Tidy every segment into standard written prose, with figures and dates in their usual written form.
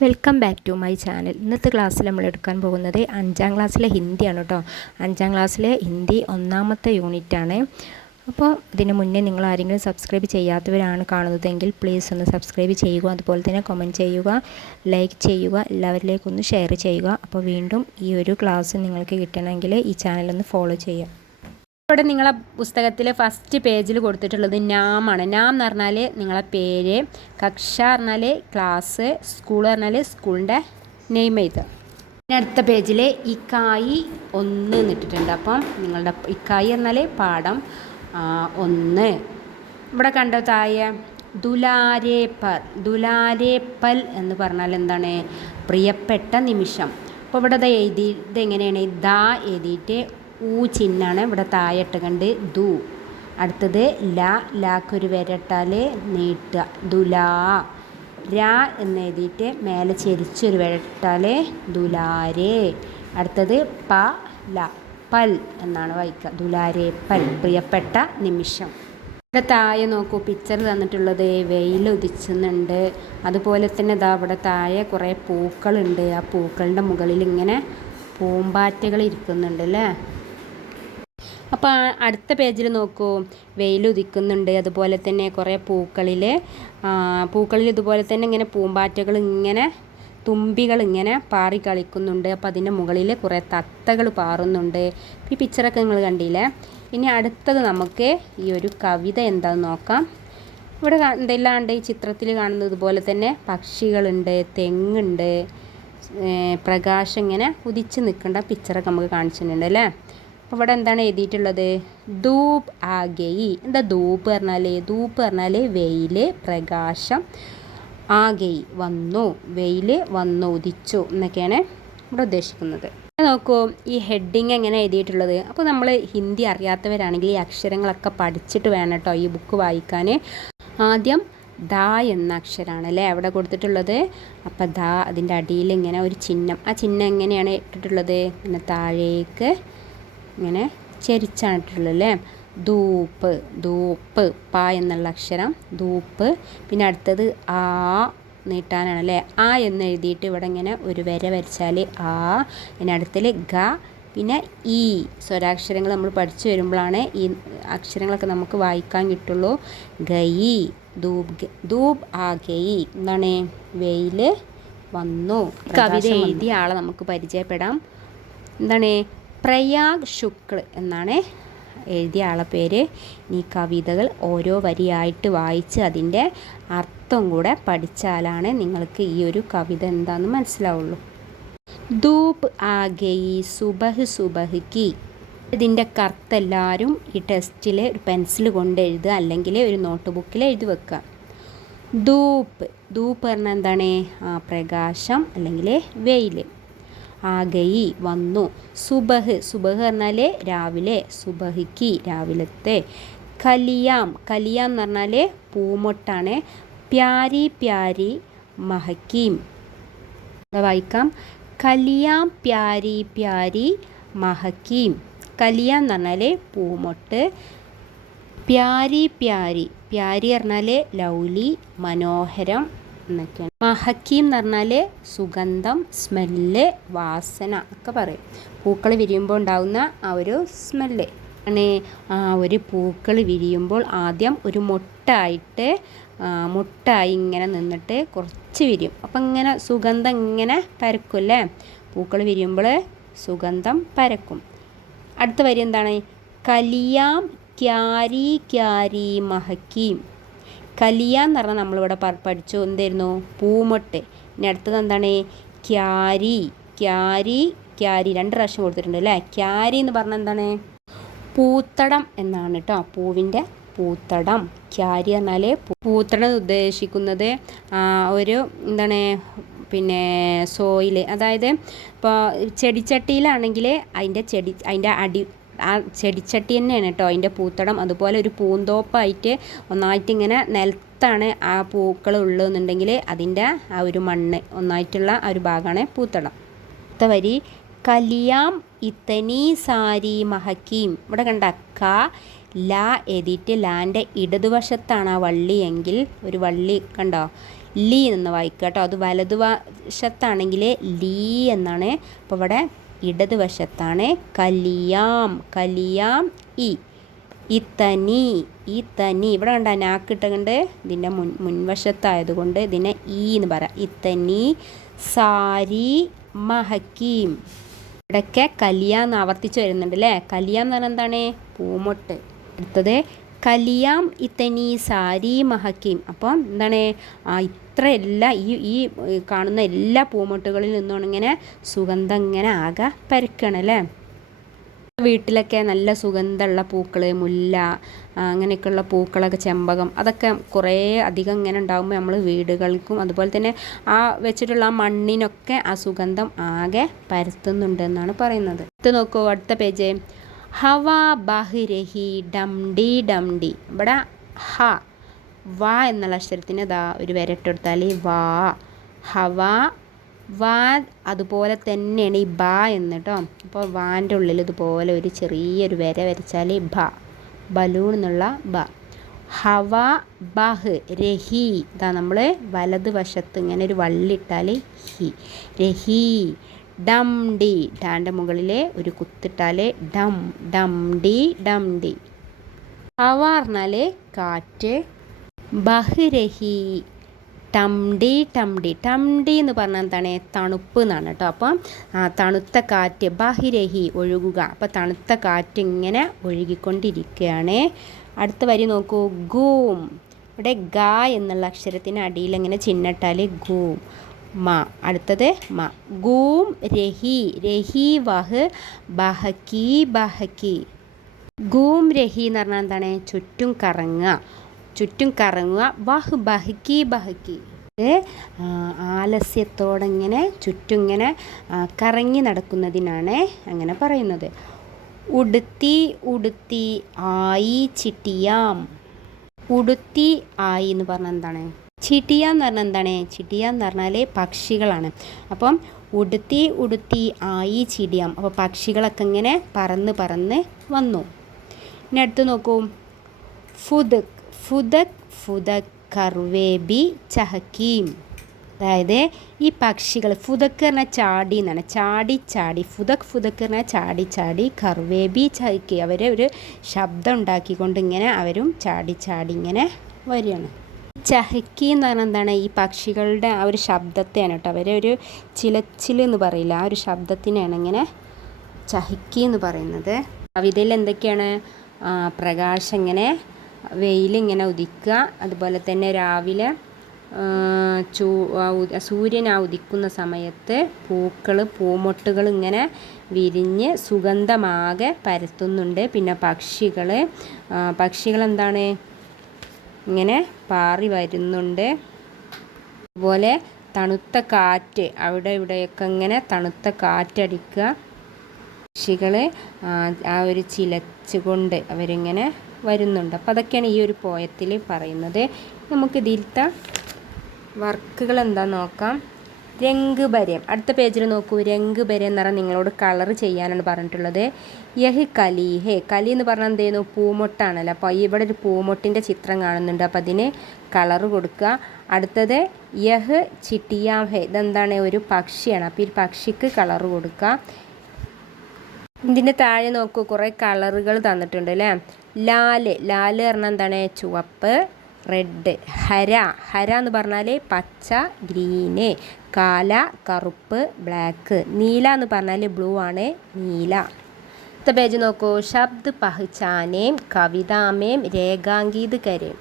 Welcome back to my channel. ഇന്നത്തെ ക്ലാസ്സിൽ നമ്മൾ എടുക്കാൻ പോകുന്നത് 5ാം ക്ലാസ്സിലെ ഹിന്ദിയാണ് കേട്ടോ. 5ാം ക്ലാസ്സിലെ ഹിന്ദി ഒന്നാമത്തെ യൂണിറ്റാണ്. അപ്പോൾ ഇതിന് മുന്നേ നിങ്ങൾ ആരെങ്കിലും സബ്സ്ക്രൈബ് ചെയ്യാത്തവരാണ് കാണുന്നതെങ്കിൽ പ്ലീസ് ഒന്ന് സബ്സ്ക്രൈബ് ചെയ്യുക. അതുപോലെ തന്നെ കമൻറ്റ് ചെയ്യുക, ലൈക്ക് ചെയ്യുക, എല്ലാവരിലേക്കും ഒന്ന് ഷെയർ ചെയ്യുക. അപ്പോൾ വീണ്ടും ഈ ഒരു ക്ലാസ് നിങ്ങൾക്ക് കിട്ടണമെങ്കിൽ ഈ ചാനലൊന്ന് ഫോളോ ചെയ്യുക. ഇവിടെ നിങ്ങളെ പുസ്തകത്തിൽ ഫസ്റ്റ് പേജിൽ കൊടുത്തിട്ടുള്ളത് നാമാണ്. നാം എന്ന് പറഞ്ഞാൽ നിങ്ങളെ പേര്, കക്ഷ പറഞ്ഞാൽ ക്ലാസ്, സ്കൂൾ പറഞ്ഞാൽ സ്കൂളിൻ്റെ നെയിം എഴുതുക. പിന്നെ അടുത്ത പേജിൽ ഇക്കായി 1 എന്നിട്ടിട്ടുണ്ട്. അപ്പം നിങ്ങളുടെ ഇക്കായി പറഞ്ഞാൽ പാഠം 1. ഇവിടെ കണ്ടോ താഴെ ദുലാരേപ്പൽ എന്ന് പറഞ്ഞാൽ എന്താണ്? പ്രിയപ്പെട്ട നിമിഷം. അപ്പോൾ ഇവിടെ ഇത് എങ്ങനെയാണ്? ദാ എഴുതിയിട്ട് ചിഹ്നാണ് ഇവിടെ താഴെ ഇട്ട് കണ്ട് ദു. അടുത്തത് ലാക്കൊരു വരട്ടാൽ നീട്ടുക, ദുലാ. രാ എന്ന് എഴുതിയിട്ട് മേലെ ചെരിച്ചൊരു വരട്ടാൽ ദുലാരേ. അടുത്തത് പൽ എന്നാണ് വായിക്കുക, ദുലാരേ പൽ, പ്രിയപ്പെട്ട നിമിഷം. ഇവിടെ താഴെ നോക്കൂ, പിക്ചർ തന്നിട്ടുള്ളത് വെയിൽ ഉദിച്ചുന്നുണ്ട്. അതുപോലെ തന്നെ ഇതാ ഇവിടെ താഴെ കുറേ പൂക്കളുണ്ട്. ആ പൂക്കളുടെ മുകളിൽ ഇങ്ങനെ പൂമ്പാറ്റകൾ ഇരിക്കുന്നുണ്ട് അല്ലേ. അപ്പോൾ അടുത്ത പേജിൽ നോക്കൂ, വെയിൽ ഉദിക്കുന്നുണ്ട്. അതുപോലെ തന്നെ കുറേ പൂക്കളിൽ ഇതുപോലെ തന്നെ ഇങ്ങനെ പൂമ്പാറ്റകൾ ഇങ്ങനെ തുമ്പികൾ ഇങ്ങനെ പാറി കളിക്കുന്നുണ്ട്. അപ്പോൾ അതിൻ്റെ മുകളിൽ കുറേ തത്തകൾ പാറുന്നുണ്ട്. ഈ പിക്ചറൊക്കെ നിങ്ങൾ കണ്ടില്ലേ. ഇനി അടുത്തത് നമുക്ക് ഈ ഒരു കവിത എന്താണെന്ന് നോക്കാം. ഇവിടെ എന്തെല്ലാം ഉണ്ട് ഈ ചിത്രത്തിൽ കാണുന്നത് പോലെ തന്നെ പക്ഷികളുണ്ട്, തെങ്ങുണ്ട്, പ്രകാശം ഇങ്ങനെ ഉദിച്ച് നിൽക്കേണ്ട പിക്ചറൊക്കെ നമുക്ക് കാണിച്ചിട്ടുണ്ട് അല്ലേ. അപ്പോൾ ഇവിടെ എന്താണ് എഴുതിയിട്ടുള്ളത്? ധൂപ് ആഗയി. എന്താ ധൂപ് പറഞ്ഞാൽ? ധൂപ് പറഞ്ഞാൽ വെയിൽ, പ്രകാശം. ആഗയി വന്നു, വെയിൽ വന്നു, ഉദിച്ചു എന്നൊക്കെയാണ് ഇവിടെ ഉദ്ദേശിക്കുന്നത്. നോക്കൂ, ഈ ഹെഡിങ് എങ്ങനെ എഴുതിയിട്ടുള്ളത്. അപ്പോൾ നമ്മൾ ഹിന്ദി അറിയാത്തവരാണെങ്കിൽ ഈ അക്ഷരങ്ങളൊക്കെ പഠിച്ചിട്ട് വേണം കേട്ടോ ഈ ബുക്ക് വായിക്കാൻ. ആദ്യം ദാ എന്ന അക്ഷരമാണ് അല്ലേ അവിടെ കൊടുത്തിട്ടുള്ളത്. അപ്പോൾ ദാ അതിൻ്റെ അടിയിൽ ഇങ്ങനെ ഒരു ചിഹ്നം. ആ ചിഹ്നം എങ്ങനെയാണ് ഇട്ടിട്ടുള്ളത്? പിന്നെ താഴേക്ക് ഇങ്ങനെ ചെരിച്ചാണ് ഇട്ടിട്ടുള്ളത് അല്ലേ. ധൂപ്പ് പ എന്നുള്ള അക്ഷരം ധൂപ്പ്. പിന്നെ അടുത്തത് ആ നീട്ടാനാണ് അല്ലേ. ആ എന്ന് എഴുതിയിട്ട് ഇവിടെ ഇങ്ങനെ ഒരു വര വരച്ചാൽ ആ. പിന്നെ അടുത്തത് ഗ, പിന്നെ ഈ സ്വരാക്ഷരങ്ങൾ നമ്മൾ പഠിച്ചു വരുമ്പോഴാണ് ഈ അക്ഷരങ്ങളൊക്കെ നമുക്ക് വായിക്കാൻ കിട്ടുള്ളൂ. ഗയി, ധൂപ് ആ ഗയി. എന്താണ്? വെയിൽ വന്നു. കവിത എഴുതിയ ആളെ നമുക്ക് പരിചയപ്പെടാം. എന്താണ്? പ്രയാഗ് ശുക്ൽ എന്നാണ് എഴുതിയ ആളെ പേര്. ഈ കവിതകൾ ഓരോ വരിയായിട്ട് വായിച്ച് അതിൻ്റെ അർത്ഥം കൂടെ പഠിച്ചാലാണ് നിങ്ങൾക്ക് ഈ ഒരു കവിത എന്താണെന്ന് മനസ്സിലാവുള്ളൂ. ധൂപ് ആ ഗയി സുബഹ് കി. ഇതിൻ്റെ അർത്ഥം എല്ലാവരും ഈ ടെസ്റ്റിൽ ഒരു പെൻസിൽ കൊണ്ട് എഴുതുക, അല്ലെങ്കിൽ ഒരു നോട്ട് ബുക്കിൽ എഴുതി വെക്കുക. ധൂപ്പ് പറഞ്ഞാൽ എന്താണ്? പ്രകാശം അല്ലെങ്കിൽ വെയിൽ. ആഗയി വന്നു. സുബഹ് പറഞ്ഞാൽ രാവിലെ, സുബഹിക്ക് രാവിലത്തെ. കലിയാം എന്ന് പറഞ്ഞാൽ പൂമൊട്ടാണ്. പ്യാരി മഹക്കീം. വായിക്കാം, കലിയാം പ്യാരി മഹക്കീം. കലിയാം എന്ന് പറഞ്ഞാൽ പൂമൊട്ട്. പ്യാരി പറഞ്ഞാൽ ലൗലി, മനോഹരം എന്നൊക്കെയാണ്. മഹക്കീം എന്ന് പറഞ്ഞാൽ സുഗന്ധം, സ്മെല്ല്, വാസന ഒക്കെ പറയും. പൂക്കൾ വിരിയുമ്പോൾ ഉണ്ടാകുന്ന ആ ഒരു സ്മെല്ല് ആണ്. ഒരു പൂക്കൾ വിരിയുമ്പോൾ ആദ്യം ഒരു മുട്ടായി ഇങ്ങനെ നിന്നിട്ട് കുറച്ച് വിരിയും. അപ്പം ഇങ്ങനെ സുഗന്ധം ഇങ്ങനെ പരക്കും അല്ലേ. പൂക്കൾ വിരിയുമ്പോൾ സുഗന്ധം പരക്കും. അടുത്ത വരി എന്താണ്? കലിയാം ക്യാരി മഹക്കീം. കലിയ എന്ന് പറഞ്ഞാൽ നമ്മളിവിടെ പഠിച്ചു എന്തായിരുന്നു? പൂമൊട്ട്. ഇനി അടുത്തത് എന്താണ്? ക്യാരി 2 പ്രാവശ്യം കൊടുത്തിട്ടുണ്ട് അല്ലേ. ക്യാരി എന്ന് പറഞ്ഞാൽ എന്താണ്? പൂത്തടം എന്നാണ് കേട്ടോ. പൂവിൻ്റെ പൂത്തടം. ക്യാരി പറഞ്ഞാൽ പൂത്തടം ഉദ്ദേശിക്കുന്നത് ഒരു എന്താണ്, പിന്നെ സോയിൽ, അതായത് ഇപ്പോൾ ചെടിച്ചട്ടിയിലാണെങ്കിൽ അതിൻ്റെ അടി ആ ചെടിച്ചട്ടി തന്നെയാണ് കേട്ടോ അതിൻ്റെ പൂത്തടം. അതുപോലെ ഒരു പൂന്തോപ്പായിട്ട് ഒന്നായിട്ട് ഇങ്ങനെ നിലത്താണ് ആ പൂക്കൾ ഉള്ളതെന്നുണ്ടെങ്കിൽ അതിൻ്റെ ആ ഒരു മണ്ണ് ഒന്നായിട്ടുള്ള ആ ഒരു ഭാഗമാണ് പൂത്തടം. അടുത്ത വരി കലിയാം ഇത്തനി സാരി മഹക്കീം. ഇവിടെ കണ്ട ല എഴുതിയിട്ട് ലാൻ്റെ ഇടതുവശത്താണ് ആ വള്ളി എങ്കിൽ ഒരു വള്ളി കണ്ടോ ലീ എന്ന് വായിക്കുക കേട്ടോ. അത് വലതുവശത്താണെങ്കിൽ ലീ എന്നാണ്. അപ്പോൾ ഇവിടെ ഇടതുവശത്താണ് കലിയാം. കലിയാം ഇ ഇത്തനി. ഇത്തനി ഇവിടെ കണ്ട നാക്കിട്ടുണ്ട്, ഇതിൻ്റെ മുൻവശത്തായതുകൊണ്ട് ഇതിനെ ഈ എന്ന് പറയാം. ഇത്തനി സാരി മഹക്കീം. ഇവിടെയൊക്കെ കലിയാന്ന് ആവർത്തിച്ച് വരുന്നുണ്ട് അല്ലേ. കലിയാം എന്ന് പറഞ്ഞാൽ എന്താണ്? പൂമൊട്ട്. അടുത്തത് കലിയാം ഇത്തനി സാരി മഹക്കീം. അപ്പം എന്താണ്? ഇത്ര എല്ലാ ഈ കാണുന്ന എല്ലാ പൂമൊട്ടുകളിൽ നിന്നും ഇങ്ങനെ സുഗന്ധം ഇങ്ങനെ ആകെ പരക്കണം അല്ലേ. വീട്ടിലൊക്കെ നല്ല സുഗന്ധമുള്ള പൂക്കൾ, മുല്ല, അങ്ങനെയൊക്കെയുള്ള പൂക്കളൊക്കെ, ചെമ്പകം, അതൊക്കെ കുറേ അധികം ഇങ്ങനെ ഉണ്ടാകുമ്പോൾ നമ്മൾ വീടുകൾക്കും അതുപോലെ തന്നെ ആ വെച്ചിട്ടുള്ള ആ മണ്ണിനൊക്കെ ആ സുഗന്ധം ആകെ പരത്തുന്നുണ്ട് എന്നാണ് പറയുന്നത്. ഇത് നോക്കൂ, അടുത്ത പേജ്. ഹവ ബഹ്രഹി ഡംഡി ഡംഡി. ഇവിടെ ഹ വ എന്നുള്ള അക്ഷരത്തിന് ദാ ഒരു വരട്ടെടുത്താൽ വാ. ഹവ വാ അതുപോലെ തന്നെയാണ് ഈ ബ എന്ന് കേട്ടോ. അപ്പോൾ വാൻ്റെ ഉള്ളിൽ ഇതുപോലെ ഒരു ചെറിയൊരു വര വരച്ചാൽ ബ, ബലൂൺ എന്നുള്ള ബ. ഹവ ബഹ് രഹി. ഇതാ നമ്മൾ വലതുവശത്ത് ഇങ്ങനെ ഒരു വള്ളിട്ടാൽ ഹി, രഹി. ഡം ഡി, ഡാൻ്റെ മുകളിൽ ഒരു കുത്തിട്ടാൽ ഡം, ഡം ഡി ഡം ഡി. ഹവ പറഞ്ഞാൽ കാറ്റ്. ബഹ്രഹി ടംഡി ടംഡി. ടംഡി എന്ന് പറഞ്ഞാൽ എന്താണ്? തണുപ്പ് എന്നാണ് കേട്ടോ. അപ്പം തണുത്ത കാറ്റ്. ബഹിരഹി ഒഴുകുക. അപ്പോൾ തണുത്ത കാറ്റ് ഇങ്ങനെ ഒഴുകിക്കൊണ്ടിരിക്കുകയാണ്. അടുത്ത വരി നോക്കൂ. ഗൂം. ഇവിടെ ഗ എന്നുള്ള അക്ഷരത്തിന് അടിയിൽ ഇങ്ങനെ ചിഹ്നിട്ടാൽ ഗൂം, മ. അടുത്തത് മ. ഗൂം രഹി. രഹി വഹ് ബഹക്കി ബഹക്കി. ഗൂം രഹി എന്ന് പറഞ്ഞാൽ എന്താണ്? ചുറ്റും കറങ്ങുക, ചുറ്റും കറങ്ങുക. വഹ് ബഹക്കി ബഹക്കി. ആലസ്യത്തോടെ ഇങ്ങനെ ചുറ്റും ഇങ്ങനെ കറങ്ങി നടക്കുന്നതിനാണ് അങ്ങനെ പറയുന്നത്. ഉടുത്തി ഉടുത്തി ആയി ചിട്ടിയാം. ഉടുത്തി ആയി എന്ന് പറഞ്ഞാൽ എന്താണ്? ചിട്ടിയ എന്ന് പറഞ്ഞാൽ എന്താണ്? ചിട്ടിയ എന്ന് പറഞ്ഞാൽ പക്ഷികളാണ്. അപ്പം ഉടുത്തി ഉടുത്തി ആയി ചിടിയാം. അപ്പോൾ പക്ഷികളൊക്കെ ഇങ്ങനെ പറന്ന് പറന്ന് വന്നു. ഇനി അടുത്ത് നോക്കൂ. ഫുദക് ഫുദക് ഫുദക് കർവേബി ചഹക്കീം. അതായത് ഈ പക്ഷികൾ, ഫുദക്ക് പറഞ്ഞാൽ ചാടി എന്നാണ്, ചാടി ചാടി. ഫുദക് ഫുദക്ക് പറഞ്ഞാൽ ചാടി ചാടി. കർവേബി ചഹക്കി, അവർ ഒരു ശബ്ദം ഉണ്ടാക്കിക്കൊണ്ട് ഇങ്ങനെ അവരും ചാടി ചാടി ഇങ്ങനെ വരികയാണ്. ചഹക്കി എന്ന് പറഞ്ഞാൽ എന്താണ്? ഈ പക്ഷികളുടെ ആ ഒരു ശബ്ദത്തെയാണ് കേട്ടോ. അവരെ ഒരു ചിലച്ചിൽ എന്ന് പറയില്ല, ആ ഒരു ശബ്ദത്തിനാണ് ഇങ്ങനെ ചഹക്കി എന്ന് പറയുന്നത്. കവിതയിൽ എന്തൊക്കെയാണ്? പ്രകാശം ഇങ്ങനെ, വെയിലിങ്ങനെ ഉദിക്കുക, അതുപോലെ തന്നെ രാവിലെ സൂര്യൻ ഉദിക്കുന്ന സമയത്ത് പൂമൊട്ടുകൾ ഇങ്ങനെ വിരിഞ്ഞ് സുഗന്ധമാകെ പരത്തുന്നുണ്ട്. പിന്നെ പക്ഷികൾ എന്താണ്? ഇങ്ങനെ പാറി വരുന്നുണ്ട്. അതുപോലെ തണുത്ത കാറ്റ്, അവിടെ ഇവിടെയൊക്കെ ഇങ്ങനെ തണുത്ത കാറ്റടിക്കുക. പക്ഷികൾ ആ ഒരു ചിലച്ചുകൊണ്ട് അവരിങ്ങനെ വരുന്നുണ്ട്. അപ്പോൾ അതൊക്കെയാണ് ഈ ഒരു പോയത്തിൽ പറയുന്നത്. നമുക്ക് ഇതിലത്തെ വർക്കുകൾ എന്താണെന്ന് നോക്കാം. രംഗ് ബരം. അടുത്ത പേജിൽ നോക്കൂ. രംഗ് ബരം എന്ന് പറഞ്ഞാൽ നിങ്ങളോട് കളർ ചെയ്യാനാണ് പറഞ്ഞിട്ടുള്ളത്. യഹ് കലി. കലി എന്ന് പറഞ്ഞാൽ എന്ത് ചെയ്യുന്നു? പൂമൊട്ടാണല്ലോ. അപ്പോൾ ഇവിടെ ഒരു പൂമൊട്ടിൻ്റെ ചിത്രം കാണുന്നുണ്ട്. അപ്പോൾ അതിന് കളർ കൊടുക്കുക. അടുത്തത് യഹ് ചിട്ടിയാം ഹെ. ഇതെന്താണ്? ഒരു പക്ഷിയാണ്. അപ്പോൾ ഈ പക്ഷിക്ക് കളർ കൊടുക്കുക. ഇതിൻ്റെ താഴെ നോക്കൂ, കുറേ കളറുകൾ തന്നിട്ടുണ്ട് അല്ലേ. ലാല്. ലാല് പറഞ്ഞാൽ എന്താണ്? ചുവപ്പ്, റെഡ്. ഹര എന്ന് പറഞ്ഞാൽ പച്ച, ഗ്രീന്. കാല കറുപ്പ്, ബ്ലാക്ക്. നീല എന്ന് പറഞ്ഞാൽ ബ്ലൂ ആണ്, നീല. അടുത്ത പേജ് നോക്കൂ. ശബ്ദ് പഹ്ചാനേം കവിതാമേം രേഖാങ്കീത് കരേം.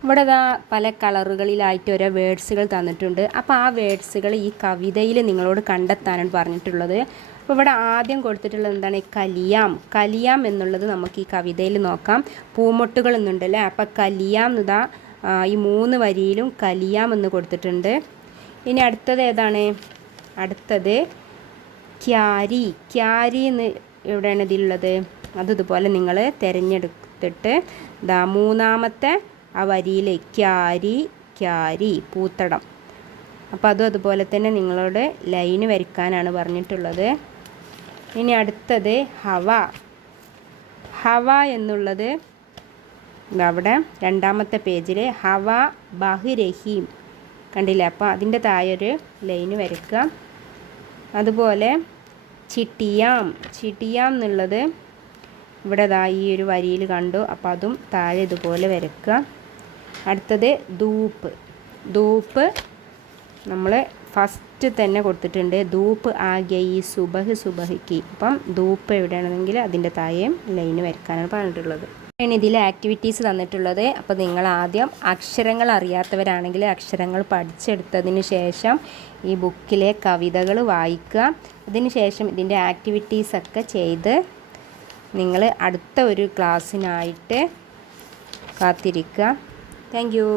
ഇവിടെ പല കളറുകളിലായിട്ട് ഓരോ വേർഡ്സുകൾ തന്നിട്ടുണ്ട്. അപ്പോൾ ആ വേർഡ്സുകൾ ഈ കവിതയിൽ നിങ്ങളോട് കണ്ടെത്താനാണ് പറഞ്ഞിട്ടുള്ളത്. അപ്പോൾ ഇവിടെ ആദ്യം കൊടുത്തിട്ടുള്ളത് എന്താണ്? കലിയാം. കലിയാം എന്നുള്ളത് നമുക്ക് ഈ കവിതയിൽ നോക്കാം. പൂമൊട്ടുകൾ എന്നുണ്ടല്ലേ. അപ്പോൾ കലിയാം എന്നതാ ഈ 3 വരിയിലും കലിയാം എന്ന് കൊടുത്തിട്ടുണ്ട്. ഇനി അടുത്തത് ഏതാണ്? അടുത്തത് ക്യാരി. ക്യാരി എന്ന് എവിടെയാണ് ഇതിലുള്ളത്? അതിതുപോലെ നിങ്ങൾ തിരഞ്ഞെടുത്തിട്ട് മൂന്നാമത്തെ ആ വരിയിൽ ക്യാരി ക്യാരി പൂത്തടം. അപ്പോൾ അതുപോലെ തന്നെ നിങ്ങളോട് ലൈന് വരയ്ക്കാനാണ് പറഞ്ഞിട്ടുള്ളത്. ഇനി അടുത്തത് ഹവ. ഹവ എന്നുള്ളത് അവിടെ രണ്ടാമത്തെ പേജിൽ ഹവ ബഹ്രഹീം. കണ്ടില്ലേ? അപ്പോൾ അതിൻ്റെ താഴെ ഒരു ലൈന് വരയ്ക്കുക. അതുപോലെ ചിട്ടിയാം എന്നുള്ളത് ഇവിടെ ഈ ഒരു വരിയിൽ കണ്ടു. അപ്പോൾ അതും താഴെ ഇതുപോലെ വരയ്ക്കുക. അടുത്തത് ധൂപ്പ് നമ്മൾ ഫസ്റ്റ് തന്നെ കൊടുത്തിട്ടുണ്ട്. ധൂപ്പ് ആകെ ഈ സുബഹിക്ക്. അപ്പം ധൂപ്പ് എവിടെയാണെന്നെങ്കിൽ അതിൻ്റെ താഴെയും ലൈന് വരയ്ക്കാനാണ് പറഞ്ഞിട്ടുള്ളത്. ഇതിൽ ആക്ടിവിറ്റീസ് തന്നിട്ടുള്ളത്. അപ്പോൾ നിങ്ങൾ ആദ്യം അക്ഷരങ്ങൾ അറിയാത്തവരാണെങ്കിൽ അക്ഷരങ്ങൾ പഠിച്ചെടുത്തതിന് ശേഷം ഈ ബുക്കിലെ കവിതകൾ വായിക്കുക. അതിന് ശേഷം ഇതിൻ്റെ ആക്ടിവിറ്റീസൊക്കെ ചെയ്ത് നിങ്ങൾ അടുത്ത ഒരു ക്ലാസ്സിനായിട്ട് കാത്തിരിക്കുക. Thank you.